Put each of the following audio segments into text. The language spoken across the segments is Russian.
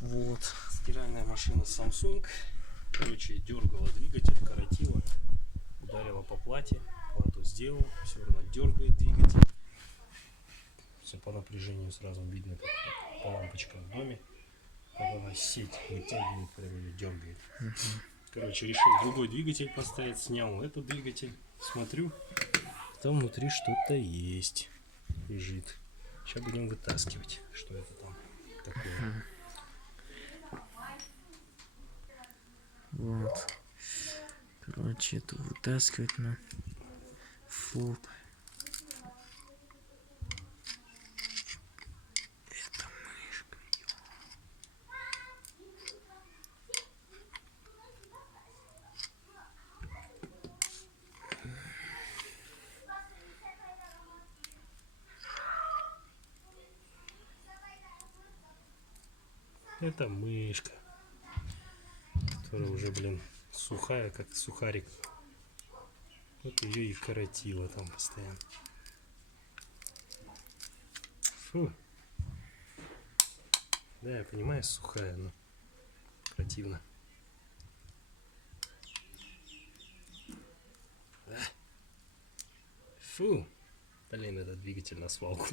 Вот. Стиральная машина Samsung. Короче, дергала двигатель, коротила, ударила по плате. Плату сделал, все равно дергает двигатель. Все по напряжению сразу видно, как по лампочкам в доме. Как она сеть вытягивает, прям ее дергает. Короче, решил другой двигатель поставить, снял этот двигатель. Смотрю, там внутри что-то есть. Лежит. Сейчас будем вытаскивать, что это там такое. Вот. Короче, это вытаскивать на фоп. Это мышка. Это мышка, которая уже, блин, сухая, как сухарик. Вот ее и коротило там постоянно. Фу. Да, я понимаю, сухая, но противно. Да. Фу. Блин, этот двигатель на свалку.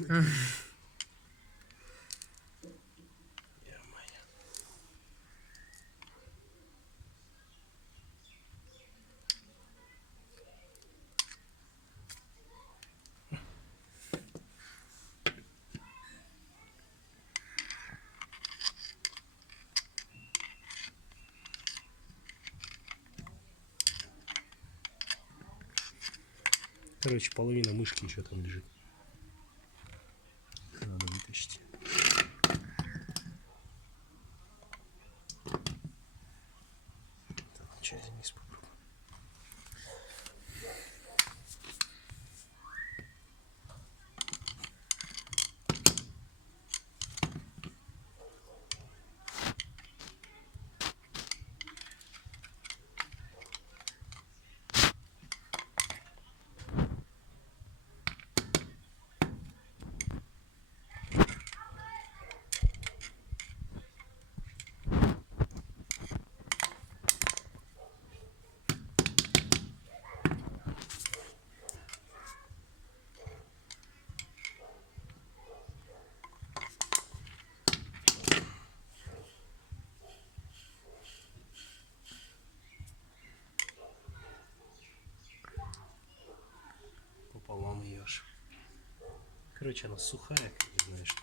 Короче, половина мышки еще там лежит. Надо вытащить. Так, через низ попробуем. Пополам ее аж. Короче, она сухая, как не знаю что.